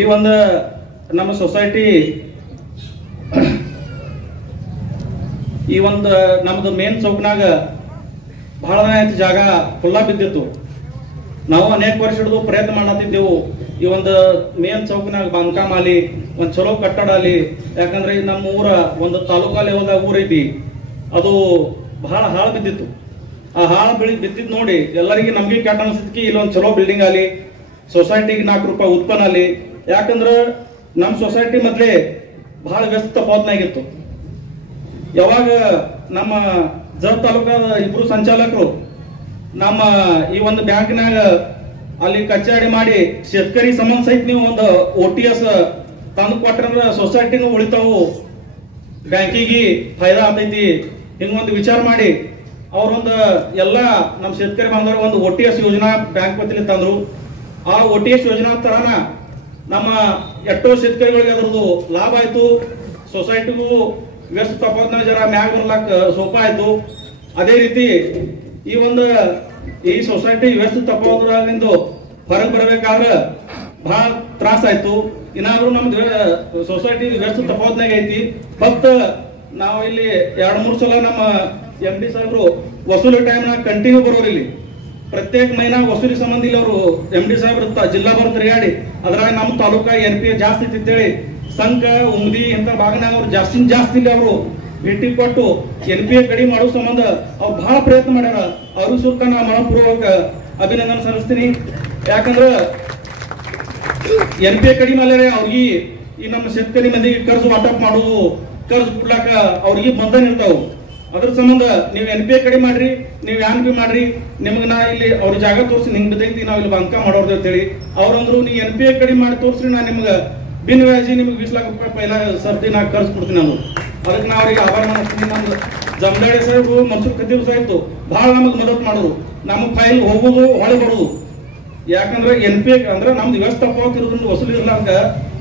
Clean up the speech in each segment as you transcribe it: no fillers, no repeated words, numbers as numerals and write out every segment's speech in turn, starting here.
ಈ ಒಂದು ನಮ್ಮ ಸೊಸೈಟಿ ಈ ಒಂದು ನಮ್ದು ಮೇನ್ ಚೌಕ್ನಾಗ ಬಹಳ ಜಾಗ ಖುಲ್ಲಾ ಬಿದ್ದಿತ್ತು. ನಾವು ಅನೇಕ ವರ್ಷ ಹಿಡಿದು ಪ್ರಯತ್ನ ಮಾಡತ್ತಿದ್ದೆವು. ಈ ಒಂದು ಮೇನ್ ಚೌಕ್ನಾಗ ಬಾಂಧಕಾಮ ಆಲಿ, ಒಂದ್ ಚಲೋ ಕಟ್ಟಡ ಆಲಿ. ಯಾಕಂದ್ರೆ ನಮ್ಮ ಊರ ಒಂದು ತಾಲೂಕಾ ಲೆವೆಲ್ದಾಗ ಊರೈತಿ, ಅದು ಬಹಳ ಹಾಳು ಬಿದ್ದಿತ್ತು. ಆ ಹಾಳು ಬಿದ್ದಿದ್ ನೋಡಿ ಎಲ್ಲರಿಗೆ ನಮ್ಗೆ ಕೆಟ್ಟ ಅನ್ಸಿದ್ಕಿ ಇಲ್ಲೊಂದ್ ಚಲೋ ಬಿಲ್ಡಿಂಗ್ ಆಲಿ, ಸೊಸೈಟಿಗೆ 4 ರೂಪಾಯಿ ಉತ್ಪನ್ನ ಆಲಿ. ಯಾಕಂದ್ರ ನಮ್ ಸೊಸೈಟಿ ಮೊದ್ಲೇ ಬಹಳ ವ್ಯಸ್ತ ಪೋತ್ನಾಗಿತ್ತು. ಯಾವಾಗ ನಮ್ಮ ಜರ್ ತಾಲೂಕಾದ 2 ಸಂಚಾಲಕರು ನಮ್ಮ ಈ ಒಂದು ಬ್ಯಾಂಕ್ನಾಗ ಅಲ್ಲಿ ಕಚೇರಿ ಮಾಡಿ ಶೇತಕರಿ ಸಂಬಂಧ ಸಹಿತ ನೀವು ಒಂದು OTS ತಂದು ಕೊಟ್ರಂದ್ರ ಸೊಸೈಟಿನೂ ಉಳಿತಾವು, ಬ್ಯಾಂಕಿಗೆ ಫಾಯ್ದಾ ಆಗ್ತೈತಿ, ಹಿಂಗೊಂದು ವಿಚಾರ ಮಾಡಿ ಅವ್ರೊಂದು ಎಲ್ಲ ನಮ್ಮ ಶೇತಕರಿ ಬಾಂಧವರು ಒಂದು OTS ಯೋಜನಾ ಬ್ಯಾಂಕ್ ವತಿಲಿ ತಂದ್ರು. ಆ OTS ಯೋಜನಾ ತರನ ನಮ್ಮ ಎಷ್ಟೋ ಶೇತಕರಿಗಳಿಗೆ ಅದ್ರದ್ದು ಲಾಭ ಆಯ್ತು. ಸೊಸೈಟಿಗೂ ವ್ಯಸ್ತ ತಪ್ಪೋದ್ನ ಜರ ಮ್ಯಾಗ ಬರ್ಲಾಕ ಸೋಪ ಆಯ್ತು. ಅದೇ ರೀತಿ ಈ ಸೊಸೈಟಿ ವ್ಯಸ್ತ ತಪ್ಪೋದ್ರಾಗಿಂದು ಹೊರಗೆ ಬರಬೇಕಾದ್ರೆ ಬಹಳ ತ್ರಾಸ ಆಯ್ತು. ಏನಾದ್ರು ನಮ್ದು ಸೊಸೈಟಿ ವ್ಯಸ್ತ ತಪ್ಪೋದ್ನಾಗ ಐತಿ. ಫಕ್ತ ನಾವು ಇಲ್ಲಿ 2-3 ಸಲ ನಮ್ಮ MD ಸಾಹೇಬ್ರು ವಸೂಲಿ ಟೈಮ್ನಾಗ ಕಂಟಿನ್ಯೂ ಬರೋರು. ಇಲ್ಲಿ ಪ್ರತ್ಯೇಕ ಮಹಿನಾ ವಸೂಲಿ ಸಂಬಂಧಿ ಅವರು MD ಸಾಹೇಬ್ರು ಜಿಲ್ಲಾ ಬರ್ ತಿರುಗಾಡಿ ಅದ್ರಾಗ ನಮ್ಮ ತಾಲೂಕಾ NPA ಜಾಸ್ತಿ ಇತ್ತೇಳಿ ಸಂಕ ಉಮ್ದಿ ಇಂಥ ಭಾಗನಾಗ ಅವ್ರು ಜಾಸ್ತಿ ಇಲ್ಲಿ ಅವರು ಭೇಟಿ ಕೊಟ್ಟು NPA ಕಡಿಮೆ ಮಾಡೋ ಸಂಬಂಧ ಅವ್ರು ಬಹಳ ಪ್ರಯತ್ನ ಮಾಡ್ಯಾರ. ಅವರು ಸುತ್ತ ನಾ ಮನಪೂರ್ವಕ ಅಭಿನಂದನೆ ಸಲ್ಲಿಸ್ತೀನಿ. ಯಾಕಂದ್ರ NPA ಕಡಿಮೆ ಅಲ್ಲೇ ಅವ್ರಿಗೆ ಈ ನಮ್ಮ ಶೇತಕರಿ ಮಂದಿಗೆ ಕರ್ಜು ವಾಟಪ್ ಮಾಡೋದು, ಕರ್ಜು ಕೊಡ್ಲಾಕ ಅವ್ರಿಗೆ ಬಂಧನ ಇರ್ತಾವ. ಅದ್ರ ಸಂಬಂಧ ನೀವು NPA ಕಡಿಮೆ ಮಾಡ್ರಿ, ನೀವು ಯಾನ್ ಬಿ ಮಾಡ್ರಿ, ನಿಮ್ಗೆ ನಾ ಇಲ್ಲಿ ಅವ್ರ ಜಾಗ ತೋರಿಸಿ ನಿಂಗೆ ಬಿದ್ದೈತಿ, ನಾವು ಇಲ್ಲಿ ಬಂಕ ಮಾಡೋದು ಅಂತೇಳಿ ಅವ್ರಂದ್ರು. ನೀ NPA ಕಡಿಮೆ ಮಾಡಿ ತೋರಿಸ್ರಿ, ನಾ ನಿಮ್ಗೆ ಬಿನ್ ವ್ಯಾಜಿ ನಿಮ್ಗೆ 20 ಲಕ್ಷ ರೂಪಾಯಿ ಪೈಲ ಸರ್ತಿ ನಾ ಕರ್ಜು ಕೊಡ್ತೀನಿ ನಾನು. ಅದಕ್ಕೆ ನಾ ಅವ್ರಿಗೆ ಆಭಾರ ಮಾಡ್ತೀನಿ. ನಮ್ದು ಜಮದಾಡಿ ಸಾಹೇಬರು, ಮನ್ಸೂರ್ ಖತೀಬ್ ಸಾಹೇಬ್ರು ಬಹಳ ನಮಗ್ ಮದತ್ ಮಾಡೋದು. ನಮ್ಮ ಫೈಲ್ ಹೋಗೋದು ಹೊಳೆ ಬರೋದು. ಯಾಕಂದ್ರೆ NPA ಅಂದ್ರೆ ನಮ್ದು ವ್ಯವಸ್ಥೆ ತಪ್ಪೋತಿರೋದ್ರಿಂದ ವಸೂಲಿ ಇರ್ಲಾಕ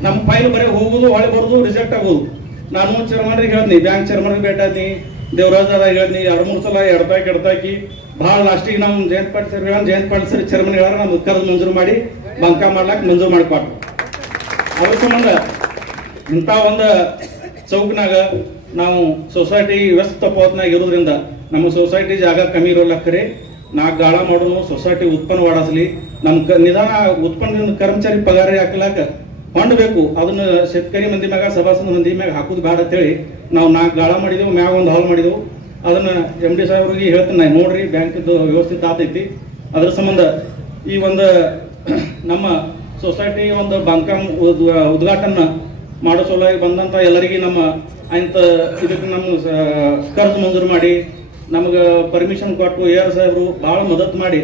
ನಮ್ಮ ಫೈಲ್ ಬರೀ ಹೋಗೋದು ಹೊಳೆ ಬರೋದು, ರಿಜೆಕ್ಟ್ ಆಗೋದು. ನಾನು ಚೇರ್ಮನ್ರಿಗೆ ಹೇಳ್ತೀನಿ, ಬ್ಯಾಂಕ್ ಚೇರ್ಮನ್ರಿಗೆ ಭೇಟಿ ದೇವರಾಜ್ ಹೇಳ್ತೀನಿ, 2-3 ಸಲ ಎಡತಾಕಿ ಬಹಳ ಲಾಸ್ಟಿಗೆ ನಾವು ಜಯಂತ್ ಪಾಟೀಲ್ ಸರ್ ಚೇರ್ಮನ್ ಹೇಳಾರ ನಮ್ಗೆ ಕರ್ದು ಮಂಜೂರು ಮಾಡಿ ಬಂಕ ಮಾಡ್ಲಾಕ್ ಮಂಜೂರು ಮಾಡಿಕೊಟ್ಟು. ಅದ್ರ ಸಂಬಂಧ ಇಂಥ ಒಂದು ಚೌಕ್ನಾಗ ನಾವು ಸೊಸೈಟಿ ವ್ಯಸ್ತ ತಪ್ಪೋತ್ನಾಗ ಇರೋದ್ರಿಂದ ನಮ್ಮ ಸೊಸೈಟಿ ಜಾಗ ಕಮ್ಮಿ ಇರೋಲ್ಲಕ್ಕರೆ 4 ಗಾಳ ಮಾಡೋನು, ಸೊಸೈಟಿ ಉತ್ಪನ್ನ ವಾಡಿಸ್ಲಿ, ನಮ್ ನಿಧಾನ ಉತ್ಪನ್ನದಿಂದ ಕರ್ಮಚಾರಿ ಪಗಾರ ಹಾಕ್ಲಾಕ ಹೊಂಡಬೇಕು. ಅದನ್ನ ಶೇತಕರಿ ಮಂದಿ ಮ್ಯಾಗ ಸಭಾಸದ ಮಂದಿ ಮ್ಯಾಗ ಹಾಕುದು ಬೇಡ ಅಂತೇಳಿ ನಾವು 4 ಗಾಳ ಮಾಡಿದೆವು, ಮ್ಯಾಗ ಒಂದು ಹಾಲ್ ಮಾಡಿದೆವು. ಅದನ್ನ MD ಸಾಹೇಬ್ರಿಗೆ ಹೇಳ್ತೀನಿ, ನೋಡ್ರಿ ಬ್ಯಾಂಕ್ ವ್ಯವಸ್ಥಿತ ಆತೈತಿ. ಅದ್ರ ಸಂಬಂಧ ಈ ಒಂದು ನಮ್ಮ ಸೊಸೈಟಿ ಒಂದು ಬಾಂಧಕಾಮ್ ಉದ್ಘಾಟನೆ ಮಾಡೋ ಸಲುವಾಗಿ ಬಂದಂತ ಎಲ್ಲರಿಗೆ ನಮ್ಮ ಅಂತ ಇದಕ್ಕೆ ನಮ್ಮ ಕರ್ಜು ಮಂಜೂರು ಮಾಡಿ ನಮಗೆ ಪರ್ಮಿಷನ್ ಕೊಟ್ಟು AR ಸಾಹೇಬ್ರು ಬಹಳ ಮದತ್ ಮಾಡಿ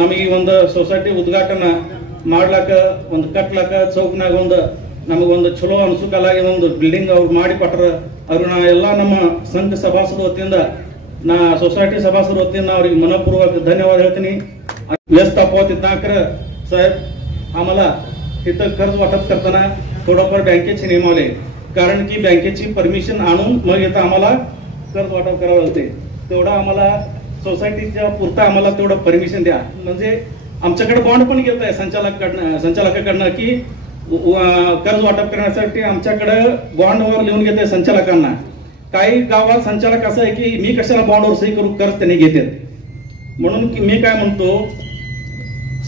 ನಮಗೆ ಒಂದು ಸೊಸೈಟಿ ಉದ್ಘಾಟನೆ ಮಾಡ್ಲಾಕ, ಒಂದು ಕಟ್ಲಾಕ, ಚೌಕ್ನಾಗ ನಮಗೊಂದು ಚಲೋ ಅನ್ಸುಕಲಾಗಿ ಒಂದು ಬಿಲ್ಡಿಂಗ್ ಅವ್ರು ಮಾಡಿ ಕೊಟ್ರ. ಅವ್ರನ್ನ ಎಲ್ಲ ನಮ್ಮ ಸಂಘ ಸಭಾಸದ ವತಿಯಿಂದ, ಸೊಸೈಟಿ ಸಭಾಸದ ವತಿಯಿಂದ ಅವ್ರಿಗೆ मनपूर्वक धन्यवाद ಹೇಳ್ತೀನಿ. व्यस्त अपोतिनाकर साहेब आम्हाला इथं कर्ज वाटप करताना थोडंफार बँकेचे नियम आले, कारण की बँकेची परमिशन आणून मग इथं आम्हाला कर्ज वाटप करावं लागते. तेवढा आम्हाला सोसायटीच्या पुरता आम्हाला तेवढं परमिशन द्या. म्हणजे आमच्याकडे बॉन्ड पण घेत आहे संचालकाकडनं की कर्ज वाटप करण्यासाठी आमच्याकडे बॉन्डवर लिहून घेते संचालकांना. काही गावात संचालक असं आहे की मी कशाला बॉन्डवर सही करू, कर्ज त्यांनी घेतात. म्हणून की मी काय म्हणतो,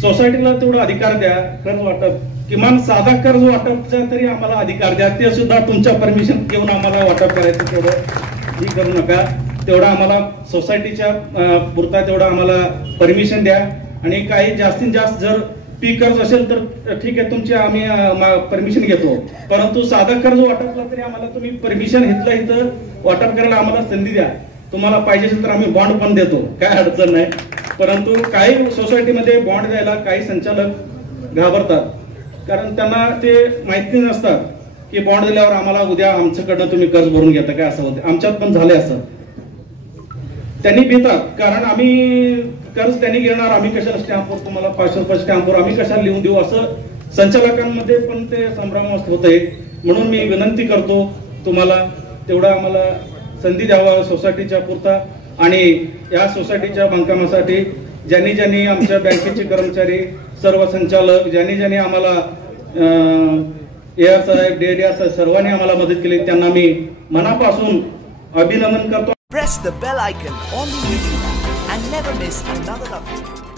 सोसायटीला तेवढा अधिकार द्या. कर्ज वाटप किमान साधा कर्ज वाटपचा तरी आम्हाला अधिकार द्या. ते सुद्धा तुमच्या परमिशन घेऊन आम्हाला वाटप करायचं तेवढं ही करू नका. तेवढा आम्हाला सोसायटीच्या पुरता तेवढा आम्हाला परमिशन द्या. आणि काही जास्तीत जास्त जर पीक कर्ज असेल तर ठीक आहे, तुमची आम्ही परमिशन घेतो. परंतु साधा कर्ज वाटपला तरी आम्हाला तुम्ही परमिशन इथलं इथं वाटप करायला आम्हाला संधी द्या. तुम्हाला पाहिजे असेल तर आम्ही बॉन्ड पण देतो, काय अडचण नाही. परंतु काही सोसायटीमध्ये बॉन्ड द्यायला काही संचालक घाबरतात, कारण त्यांना ते माहिती नसतात की बॉन्ड दिल्यावर आम्हाला उद्या आमच्याकडनं तुम्ही कर्ज भरून घेता काय, असं होते. आमच्यात पण झाले असं. त्यांनी भीतात, कारण आम्ही कर्ज त्यांनी घेणार, आम्ही कशाला स्टॅम्पवर तुम्हाला 500 रुपये स्टॅम्पवर आम्ही कशाला लिहून देऊ, असं संचालकांमध्ये पण ते संभ्रमावस्था होते. म्हणून मी विनंती करतो तुम्हाला तेवढा आम्हाला संधी द्यावा सोसायटीच्या पुरता. आणि या सोसायटीच्या बांधकामासाठी ज्यांनी आमच्या बँकेचे कर्मचारी, सर्व संचालक, ज्यांनी आम्हाला AR साहेब, DDR साहेब सर्वांनी आम्हाला मदत केली, त्यांना मी मनापासून अभिनंदन करतो. Press the bell icon on the YouTube and never miss another update.